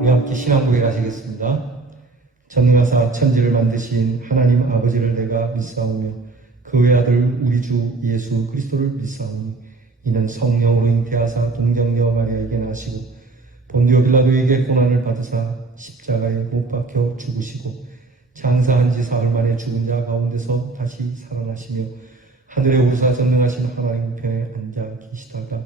우리 함께 신앙 고백 하시겠습니다. 전능하사 천지를 만드신 하나님 아버지를 내가 믿사오며 그 외아들 우리 주 예수 그리스도를 믿사오니 이는 성령으로 잉태하사 동정녀 마리아에게 나시고 본디오 빌라도에게 고난을 받으사 십자가에 못 박혀 죽으시고 장사한 지 사흘 만에 죽은 자 가운데서 다시 살아나시며 하늘에 오르사 전능하신 하나님 편에 앉아 계시다가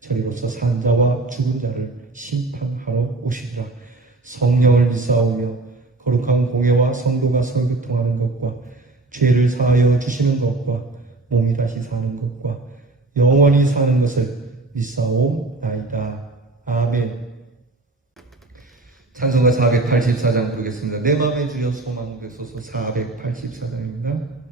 저리로서 산 자와 죽은 자를 심판하러 오시리라. 성령을 믿사오며 거룩한 공예와 성도가 설교통하는 것과 죄를 사하여 주시는 것과 몸이 다시 사는 것과 영원히 사는 것을 믿사오나이다. 아멘. 찬송가 484장 부르겠습니다. 내 맘에 주여 소망 되소서. 484장입니다.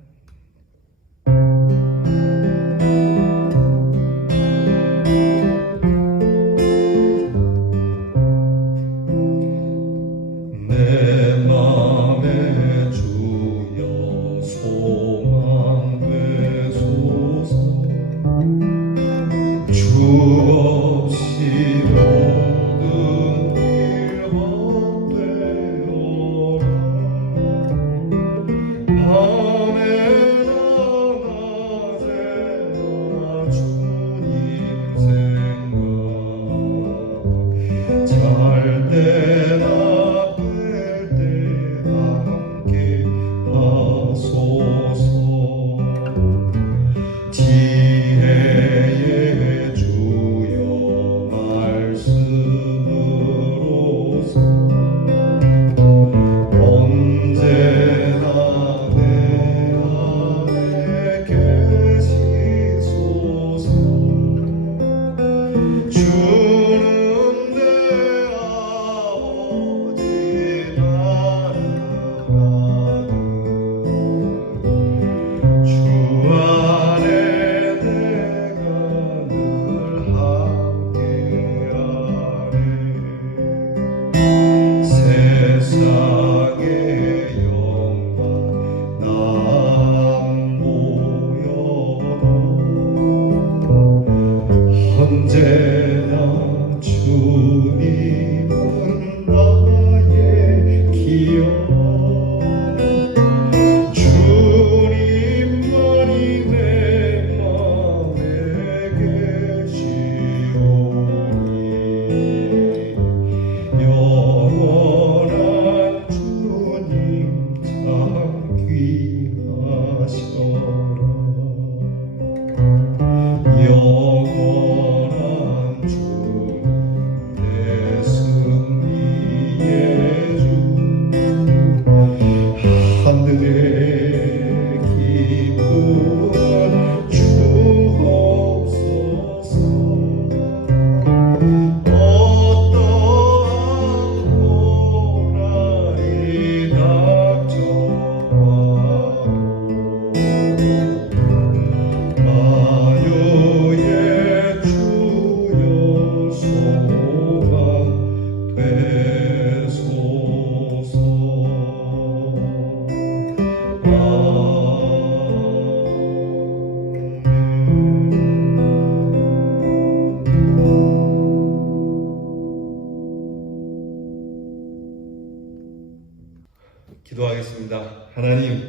기도하겠습니다. 하나님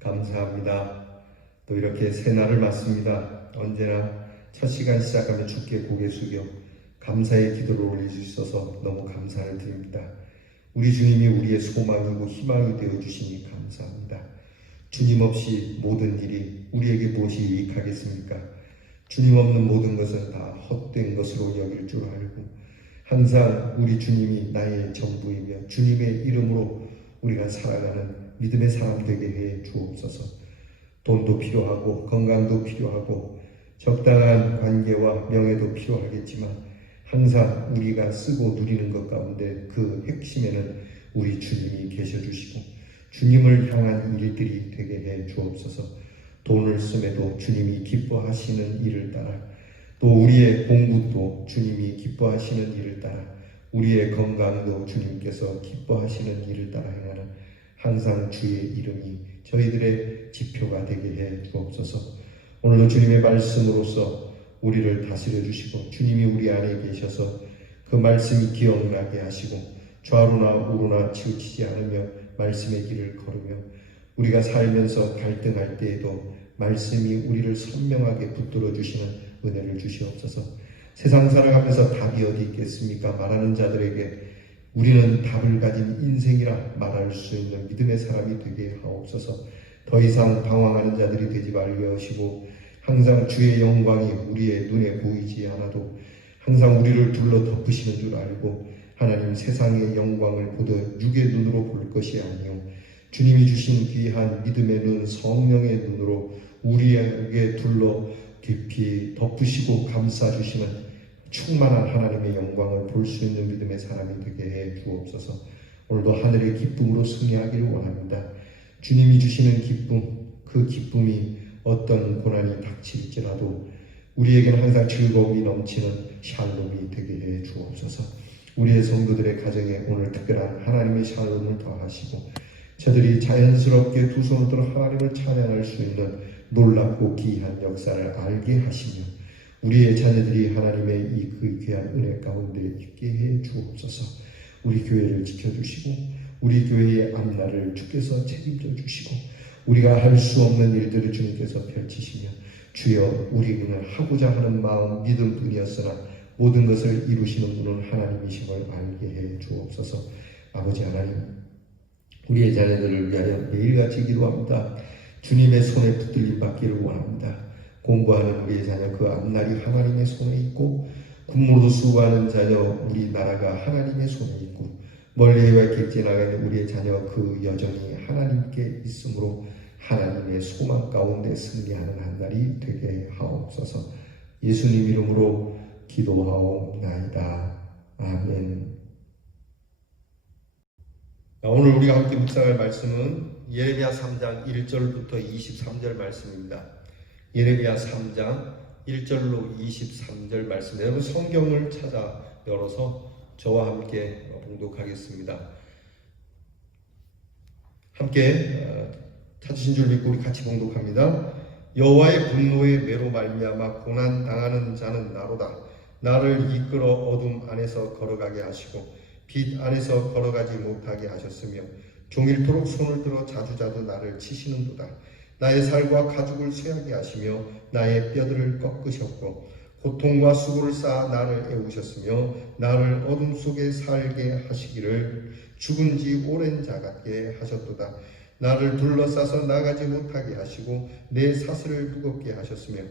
감사합니다. 또 이렇게 새날을 맞습니다. 언제나 첫 시간 시작하면 주께 고개 숙여 감사의 기도를 올려주셔서 너무 감사를 드립니다. 우리 주님이 우리의 소망이고 희망이 되어주시니 감사합니다. 주님 없이 모든 일이 우리에게 무엇이 유익하겠습니까? 주님 없는 모든 것은 다 헛된 것으로 여길 줄 알고 항상 우리 주님이 나의 전부이며 주님의 이름으로 우리가 살아가는 믿음의 사람 되게 해 주옵소서. 돈도 필요하고 건강도 필요하고 적당한 관계와 명예도 필요하겠지만 항상 우리가 쓰고 누리는 것 가운데 그 핵심에는 우리 주님이 계셔 주시고 주님을 향한 일들이 되게 해 주옵소서. 돈을 쓰매도 주님이 기뻐하시는 일을 따라, 또 우리의 공부도 주님이 기뻐하시는 일을 따라, 우리의 건강도 주님께서 기뻐하시는 일을 따라 행하는 항상 주의 이름이 저희들의 지표가 되게 해 주옵소서. 오늘도 주님의 말씀으로써 우리를 다스려 주시고 주님이 우리 안에 계셔서 그 말씀이 기억나게 하시고 좌로나 우로나 치우치지 않으며 말씀의 길을 걸으며 우리가 살면서 갈등할 때에도 말씀이 우리를 선명하게 붙들어 주시는 은혜를 주시옵소서. 세상 살아가면서 답이 어디 있겠습니까? 말하는 자들에게 우리는 답을 가진 인생이라 말할 수 있는 믿음의 사람이 되게 하옵소서. 더 이상 방황하는 자들이 되지 말게 하시고 항상 주의 영광이 우리의 눈에 보이지 않아도 항상 우리를 둘러 덮으시는 줄 알고 하나님 세상의 영광을 보듯 육의 눈으로 볼 것이 아니요 주님이 주신 귀한 믿음의 눈 성령의 눈으로 우리에게 둘러 깊이 덮으시고 감싸주시는 충만한 하나님의 영광을 볼 수 있는 믿음의 사람이 되게 해 주옵소서. 오늘도 하늘의 기쁨으로 승리하기를 원합니다. 주님이 주시는 기쁨, 그 기쁨이 어떤 고난이 닥칠지라도 우리에게는 항상 즐거움이 넘치는 샬롬이 되게 해 주옵소서. 우리의 성도들의 가정에 오늘 특별한 하나님의 샬롬을 더하시고 저들이 자연스럽게 두 손을 들어 하나님을 찬양할 수 있는 놀랍고 기이한 역사를 알게 하시며 우리의 자녀들이 하나님의 이 그 귀한 은혜 가운데 있게 해 주옵소서. 우리 교회를 지켜주시고 우리 교회의 앞날을 주께서 책임져 주시고 우리가 할 수 없는 일들을 주님께서 펼치시며 주여 우리는 하고자 하는 마음 믿음뿐이었으나 모든 것을 이루시는 분은 하나님이심을 알게 해 주옵소서. 아버지 하나님, 우리의 자녀들을 위하여 매일같이 기도합니다. 주님의 손에 붙들림 받기를 원합니다. 공부하는 우리의 자녀 그 앞날이 하나님의 손에 있고 군무로 수고하는 자녀 우리나라가 하나님의 손에 있고 멀리 해외 객지 나가 있는 우리의 자녀 그 여전히 하나님께 있으므로 하나님의 소망 가운데 승리하는 한 날이 되게 하옵소서. 예수님 이름으로 기도하옵나이다. 아멘. 오늘 우리가 함께 묵상할 말씀은 예레미야 3장 1절부터 23절 말씀입니다. 예레미야 3장 1절로 23절 말씀. 여러분 성경을 찾아 열어서 저와 함께 봉독하겠습니다. 함께 찾으신 줄 믿고 우리 같이 봉독합니다. 여호와의 분노의 매로 말미암아 고난 당하는 자는 나로다. 나를 이끌어 어둠 안에서 걸어가게 하시고 빛 안에서 걸어가지 못하게 하셨으며 종일토록 손을 들어 자주자주 나를 치시는도다. 나의 살과 가죽을 쇠하게 하시며 나의 뼈들을 꺾으셨고 고통과 수고를 쌓아 나를 애우셨으며 나를 어둠 속에 살게 하시기를 죽은 지 오랜 자 같게 하셨도다. 나를 둘러싸서 나가지 못하게 하시고 내 사슬을 무겁게 하셨으며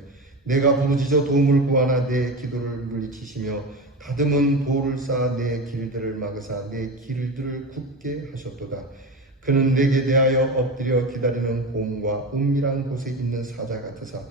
내가 부르짖어 도움을 구하나 내 기도를 물리치시며 다듬은 돌을 쌓아 내 길들을 막으사 내 길들을 굽게 하셨도다. 그는 내게 대하여 엎드려 기다리는 곰과 은밀한 곳에 있는 사자 같으사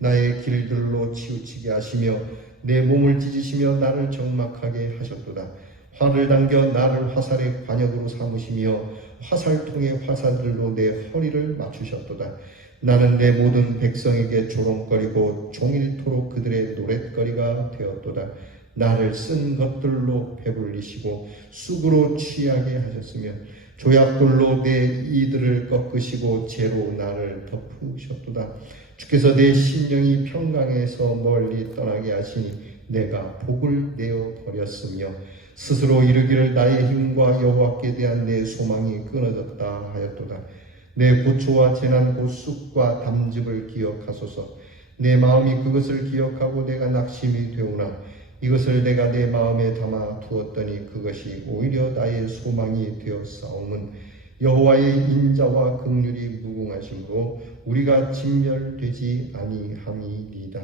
나의 길들로 치우치게 하시며 내 몸을 찢으시며 나를 적막하게 하셨도다. 활을 당겨 나를 화살의 관역으로 삼으시며 화살통의 화살들로 내 허리를 맞추셨도다. 나는 내 모든 백성에게 조롱거리고 종일토록 그들의 노랫거리가 되었도다. 나를 쓴 것들로 배불리시고 쑥으로 취하게 하셨으며 조약돌로 내 이들을 꺾으시고 재로 나를 덮으셨도다. 주께서 내 심령이 평강에서 멀리 떠나게 하시니 내가 복을 내어 버렸으며 스스로 이르기를 나의 힘과 여호와께 대한 내 소망이 끊어졌다 하였도다. 내 고초와 재난 곧 쑥과 담즙을 기억하소서. 내 마음이 그것을 기억하고 내가 낙심이 되오나 이것을 내가 내 마음에 담아 두었더니 그것이 오히려 나의 소망이 되었사오면 여호와의 인자와 긍휼이 무궁하심으로 우리가 진멸되지 아니함이니이다.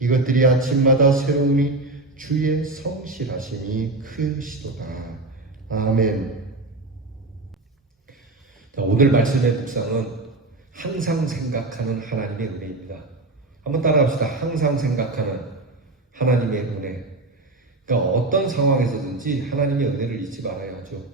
이것들이 아침마다 새로우니 주의 성실하심이 크시도다. 아멘. 자, 오늘 말씀의 묵상은 항상 생각하는 하나님의 은혜입니다. 한번 따라합시다. 항상 생각하는 하나님의 은혜. 그러니까 어떤 상황에서든지 하나님의 은혜를 잊지 말아야 하죠.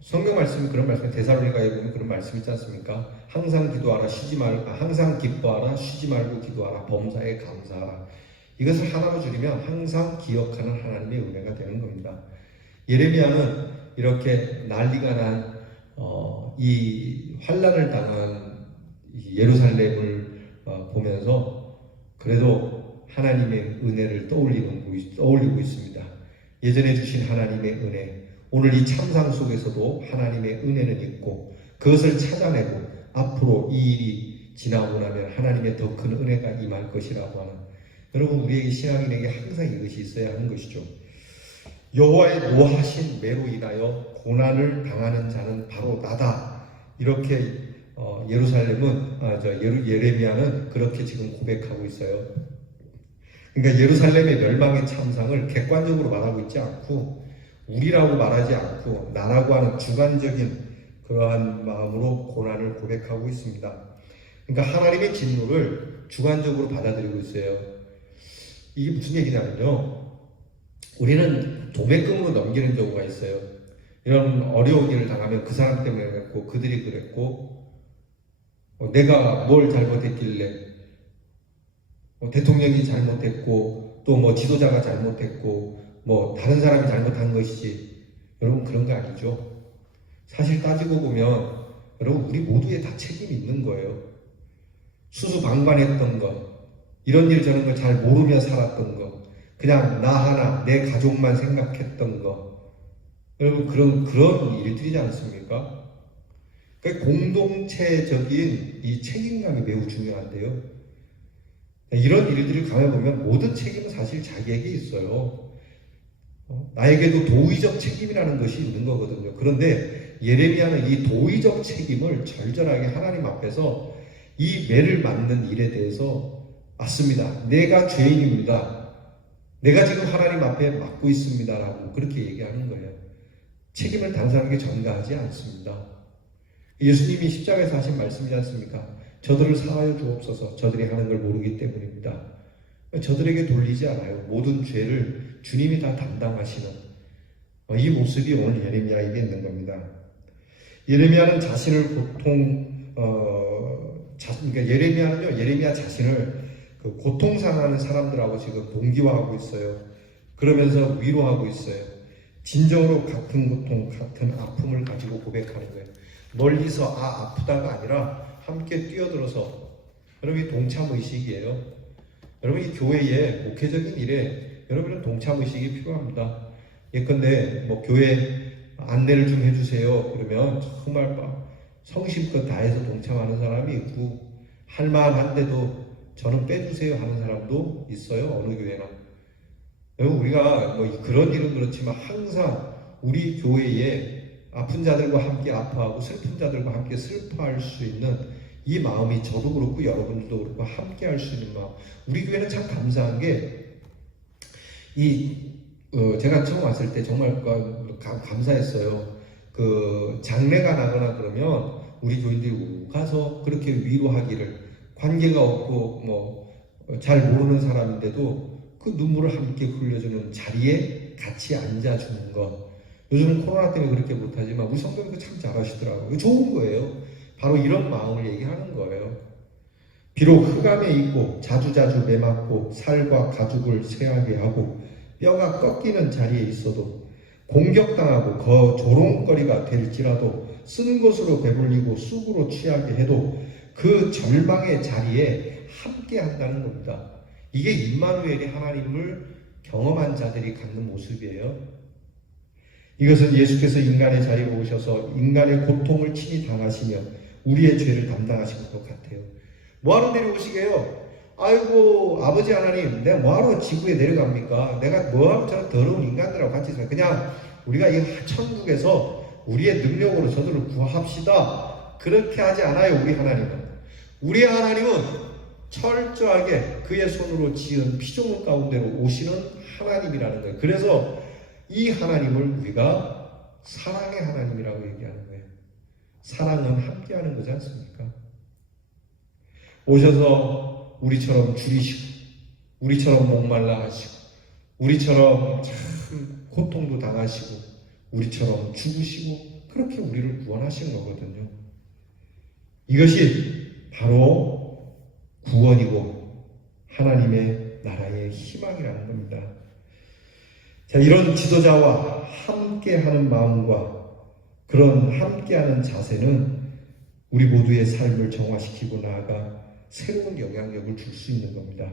성경 말씀이 그런 말씀이 데살로니가에 보면 그런 말씀 있지 않습니까? 항상 기도하라 쉬지 말고 항상 기뻐하라 쉬지 말고 기도하라 범사에 감사하라. 이것을 하나로 줄이면 항상 기억하는 하나님의 은혜가 되는 겁니다. 예레미야는 이렇게 난리가 난 이 환난을 당한 예루살렘을 보면서 그래도 하나님의 은혜를 떠올리고 있습니다. 예전에 주신 하나님의 은혜, 오늘 이 참상 속에서도 하나님의 은혜는 있고 그것을 찾아내고 앞으로 이 일이 지나고 나면 하나님의 더 큰 은혜가 임할 것이라고 하는, 여러분 우리에게 신앙인에게 항상 이것이 있어야 하는 것이죠. 여호와의 노하신 매로 인하여 고난을 당하는 자는 바로 나다. 이렇게 예레미야는 그렇게 지금 고백하고 있어요. 그러니까 예루살렘의 멸망의 참상을 객관적으로 말하고 있지 않고 우리라고 말하지 않고 나라고 하는 주관적인 그러한 마음으로 고난을 고백하고 있습니다. 그러니까 하나님의 진노를 주관적으로 받아들이고 있어요. 이게 무슨 얘기냐면요, 우리는 도매금으로 넘기는 경우가 있어요. 이런 어려운 일을 당하면 그 사람 때문에 그랬고 그들이 그랬고 내가 뭘 잘못했길래 대통령이 잘못했고 또 뭐 지도자가 잘못했고 뭐 다른 사람이 잘못한 것이지. 여러분 그런 거 아니죠. 사실 따지고 보면 여러분 우리 모두에 다 책임이 있는 거예요. 수수방관했던 것, 이런 일 저런 걸 잘 모르며 살았던 것, 그냥 나 하나 내 가족만 생각했던 것, 여러분 그런 일들이지 않습니까? 그러니까 공동체적인 이 책임감이 매우 중요한데요. 이런 일들을 가해보면 모든 책임은 사실 자기에게 있어요. 나에게도 도의적 책임이라는 것이 있는 거거든요. 그런데 예레미야는 이 도의적 책임을 절절하게 하나님 앞에서 이 매를 맞는 일에 대해서 맞습니다. 내가 죄인입니다. 내가 지금 하나님 앞에 맡고 있습니다. 라고 그렇게 얘기하는 거예요. 책임을 다른 사람에게 전가하지 않습니다. 예수님이 십자가에서 하신 말씀이지 않습니까? 저들을 사하여 주옵소서. 저들이 하는 걸 모르기 때문입니다. 저들에게 돌리지 않아요. 모든 죄를 주님이 다 담당하시는 이 모습이 오늘 예레미야에게 있는 겁니다. 예레미야는 자신을 그러니까 예레미야 자신을 그 고통상하는 사람들하고 지금 동기화하고 있어요. 그러면서 위로하고 있어요. 진정으로 같은 고통, 같은 아픔을 가지고 고백하는 거예요. 멀리서 아프다가 아니라 함께 뛰어들어서, 여러분 이 동참의식이에요. 여러분 이 교회의 목회적인 일에 여러분은 동참의식이 필요합니다. 예컨대 뭐 교회 안내를 좀 해주세요. 그러면 정말 성심껏 다해서 동참하는 사람이 있고, 할만한데도 저는 빼주세요 하는 사람도 있어요. 어느 교회나. 여러분 우리가 뭐 그런 일은 그렇지만 항상 우리 교회에 아픈 자들과 함께 아파하고 슬픈 자들과 함께 슬퍼할 수 있는 이 마음이 저도 그렇고 여러분들도 그렇고 함께 할 수 있는 마음. 우리 교회는 참 감사한 게 제가 처음 왔을 때 정말 감사했어요. 그 장례가 나거나 그러면 우리 교인들이 가서 그렇게 위로하기를, 관계가 없고 뭐 잘 모르는 사람인데도 그 눈물을 함께 흘려주는 자리에 같이 앉아주는 것. 요즘은 코로나 때문에 그렇게 못하지만 우리 성도님도 참 잘하시더라고요. 좋은 거예요. 바로 이런 마음을 얘기하는 거예요. 비록 흑암에 있고 자주자주 매맞고 살과 가죽을 쇠하게 하고 뼈가 꺾이는 자리에 있어도, 공격당하고 조롱거리가 될지라도, 쓴 것으로 배불리고 쑥으로 취하게 해도 그 절망의 자리에 함께 한다는 겁니다. 이게 임마누엘이 하나님을 경험한 자들이 갖는 모습이에요. 이것은 예수께서 인간의 자리로 오셔서 인간의 고통을 친히 당하시며 우리의 죄를 담당하신 것 같아요. 뭐하러 내려오시게요? 아이고 아버지 하나님, 내가 뭐하러 지구에 내려갑니까? 내가 뭐하러 저런 더러운 인간들하고 같이 살까? 그냥 우리가 이 천국에서 우리의 능력으로 저들을 구합시다. 그렇게 하지 않아요. 우리 하나님은. 우리 하나님은 철저하게 그의 손으로 지은 피조물 가운데로 오시는 하나님이라는 거예요. 그래서 이 하나님을 우리가 사랑의 하나님이라고 얘기하는 거예요. 사랑은 함께하는 거지 않습니까? 오셔서 우리처럼 줄이시고 우리처럼 목말라 하시고 우리처럼 참 고통도 당하시고 우리처럼 죽으시고 그렇게 우리를 구원하신 거거든요. 이것이 바로 구원이고 하나님의 나라의 희망이라는 겁니다. 자, 이런 지도자와 함께하는 마음과 그런 함께하는 자세는 우리 모두의 삶을 정화시키고 나아가 새로운 영향력을 줄 수 있는 겁니다.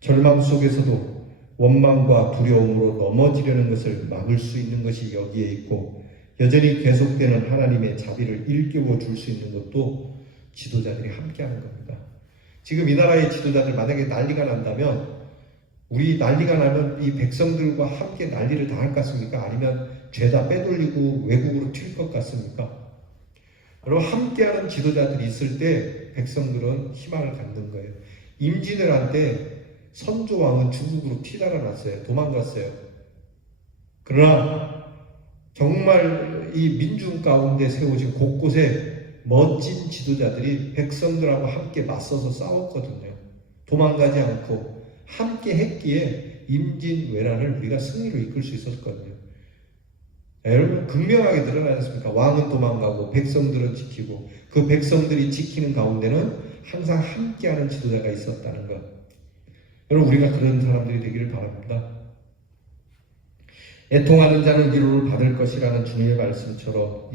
절망 속에서도 원망과 두려움으로 넘어지려는 것을 막을 수 있는 것이 여기에 있고 여전히 계속되는 하나님의 자비를 일깨워 줄 수 있는 것도 지도자들이 함께하는 겁니다. 지금 이 나라의 지도자들 만약에 난리가 난다면 우리 난리가 나면 이 백성들과 함께 난리를 당할 것 같습니까? 아니면 죄다 빼돌리고 외국으로 튈 것 같습니까? 여러분, 함께하는 지도자들이 있을 때 백성들은 희망을 갖는 거예요. 임진왜란 선조왕은 중국으로 튀달아났어요. 도망갔어요. 그러나 정말 이 민중 가운데 세워진 곳곳에 멋진 지도자들이 백성들하고 함께 맞서서 싸웠거든요. 도망가지 않고 함께 했기에 임진왜란을 우리가 승리로 이끌 수 있었거든요. 여러분, 극명하게 드러나지 않습니까? 왕은 도망가고 백성들은 지키고 그 백성들이 지키는 가운데는 항상 함께하는 지도자가 있었다는 것. 여러분, 우리가 그런 사람들이 되기를 바랍니다. 애통하는 자는 위로를 받을 것이라는 주님의 말씀처럼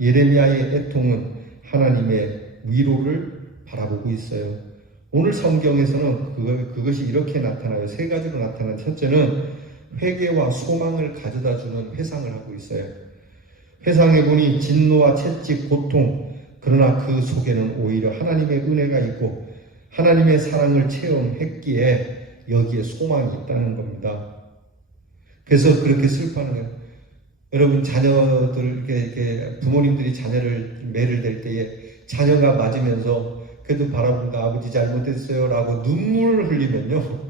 예레미야의 애통은 하나님의 위로를 바라보고 있어요. 오늘 성경에서는 그것이 이렇게 나타나요. 세 가지로 나타나요. 첫째는 회개와 소망을 가져다주는 회상을 하고 있어요. 회상해 보니 진노와 채찍, 고통, 그러나 그 속에는 오히려 하나님의 은혜가 있고 하나님의 사랑을 체험했기에 여기에 소망이 있다는 겁니다. 그래서 그렇게 슬퍼하는 거예요. 여러분, 자녀들, 이렇게 부모님들이 자녀를 매를 댈 때에 자녀가 맞으면서 그래도 바라본다, 아버지 잘못했어요 라고 눈물을 흘리면요,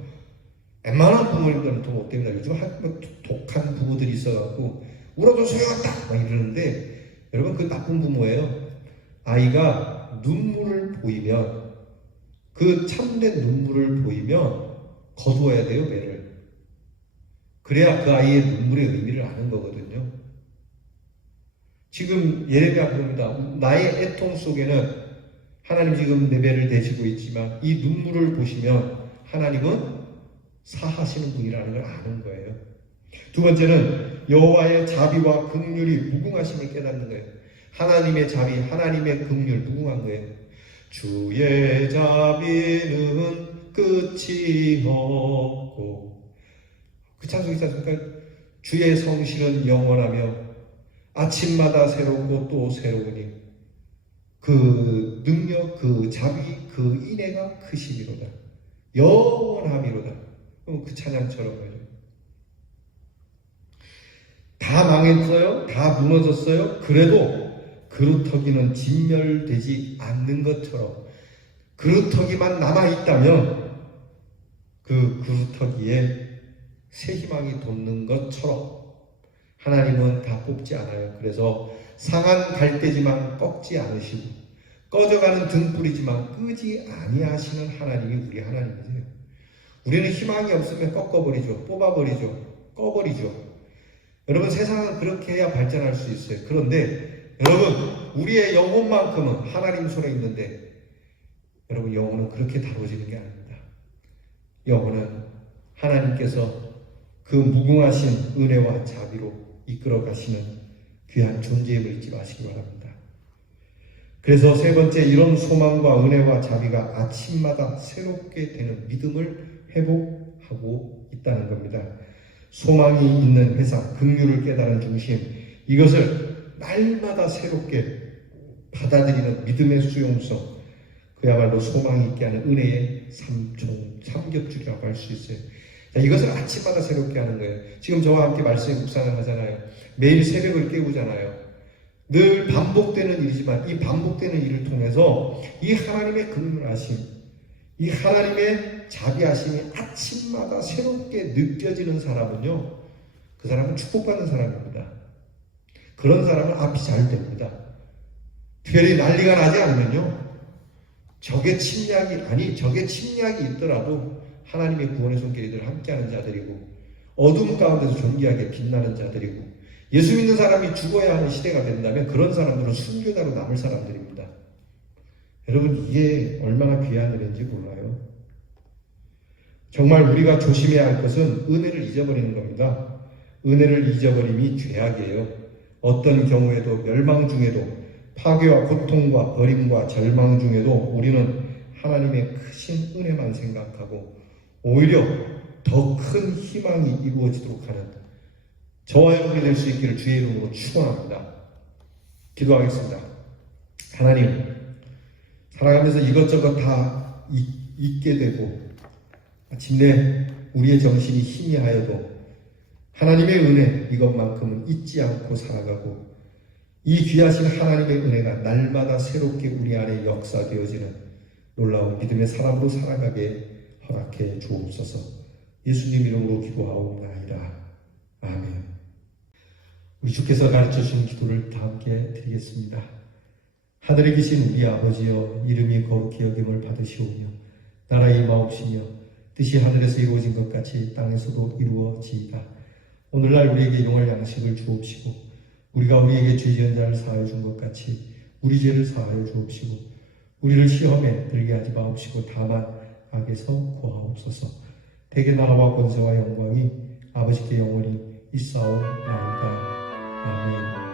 웬만한 부모님들은 더 못됩니다. 요즘 독한 부모들이 있어갖고 울어도 소용없다 막 이러는데, 여러분, 그 나쁜 부모예요. 아이가 눈물을 보이면, 그 참된 눈물을 보이면 거두어야 돼요, 매를. 그래야 그 아이의 눈물의 의미를 아는 거거든요. 지금 예레미야 그럽니다. 나의 애통 속에는 하나님 지금 내 배를 대시고 있지만 이 눈물을 보시면 하나님은 사하시는 분이라는 걸 아는 거예요. 두 번째는 여호와의 자비와 긍휼이 무궁하심을 깨닫는 거예요. 하나님의 자비, 하나님의 긍휼 무궁한 거예요. 주의 자비는 끝이 없고, 그 찬송 있지 않습니까? 주의 성실은 영원하며 아침마다 새롭고 또 새로우니 그 능력, 그 자비, 그 인애가 크심이로다. 영원함이로다. 그 찬양처럼 말이에요. 다 망했어요. 다 무너졌어요. 그래도 그루터기는 진멸되지 않는 것처럼, 그루터기만 남아있다면 그 그루터기에 새 희망이 돋는 것처럼 하나님은 다 뽑지 않아요. 그래서 상한 갈대지만 꺾지 않으시고 꺼져가는 등불이지만 끄지 아니하시는 하나님이 우리 하나님이세요. 우리는 희망이 없으면 꺾어버리죠. 뽑아버리죠. 꺼버리죠. 여러분, 세상은 그렇게 해야 발전할 수 있어요. 그런데 여러분, 우리의 영혼만큼은 하나님 손에 있는데, 여러분, 영혼은 그렇게 다뤄지는 게 아닙니다. 영혼은 하나님께서 그 무궁하신 은혜와 자비로 이끌어 가시는 귀한 존재임을 잊지 마시기 바랍니다. 그래서 세 번째, 이런 소망과 은혜와 자비가 아침마다 새롭게 되는 믿음을 회복하고 있다는 겁니다. 소망이 있는 회상, 긍휼을 깨달은 중심, 이것을 날마다 새롭게 받아들이는 믿음의 수용성, 그야말로 소망이 있게 하는 은혜의 삼겹줄이라고 할 수 있어요. 자, 이것을 아침마다 새롭게 하는 거예요. 지금 저와 함께 말씀의 묵상을 하잖아요. 매일 새벽을 깨우잖아요. 늘 반복되는 일이지만 이 반복되는 일을 통해서 이 하나님의 긍휼하심, 이 하나님의 자비하심이 아침마다 새롭게 느껴지는 사람은요, 그 사람은 축복받는 사람입니다. 그런 사람은 앞이 잘 됩니다. 특별히 난리가 나지 않으면요, 적의 침략이 있더라도 하나님의 구원의 손길이 늘 함께하는 자들이고 어둠 가운데서 존귀하게 빛나는 자들이고 예수 믿는 사람이 죽어야 하는 시대가 된다면 그런 사람들은 순교자로 남을 사람들입니다. 여러분 이게 얼마나 귀한 일인지 몰라요. 정말 우리가 조심해야 할 것은 은혜를 잊어버리는 겁니다. 은혜를 잊어버림이 죄악이에요. 어떤 경우에도 멸망 중에도 파괴와 고통과 버림과 절망 중에도 우리는 하나님의 크신 은혜만 생각하고 오히려 더 큰 희망이 이루어지도록 하는 저와 여러분이 될 수 있기를 주의 이름으로 축원합니다. 기도하겠습니다. 하나님, 살아가면서 이것저것 다 잊게 되고 마침내 우리의 정신이 희미하여도 하나님의 은혜 이것만큼은 잊지 않고 살아가고 이 귀하신 하나님의 은혜가 날마다 새롭게 우리 안에 역사되어지는 놀라운 믿음의 사람으로 살아가게 허락해 주옵소서. 예수님 이름으로 기도하옵나이다. 아멘. 우리 주께서 가르쳐 주신 기도를 다 함께 드리겠습니다. 하늘에 계신 우리 아버지여, 이름이 거룩히 여김을 받으시오며 나라가 임하옵시며 뜻이 하늘에서 이루어진 것 같이 땅에서도 이루어지이다. 오늘날 우리에게 용할 양식을 주옵시고 우리가 우리에게 죄 지은 자를 사하여 준 것 같이 우리 죄를 사하여 주옵시고 우리를 시험에 들게 하지 마옵시고 다만 악에서 구하옵소서. 대개 나라와 권세와 영광이 아버지께 영원히 있사옵나이다. 아멘.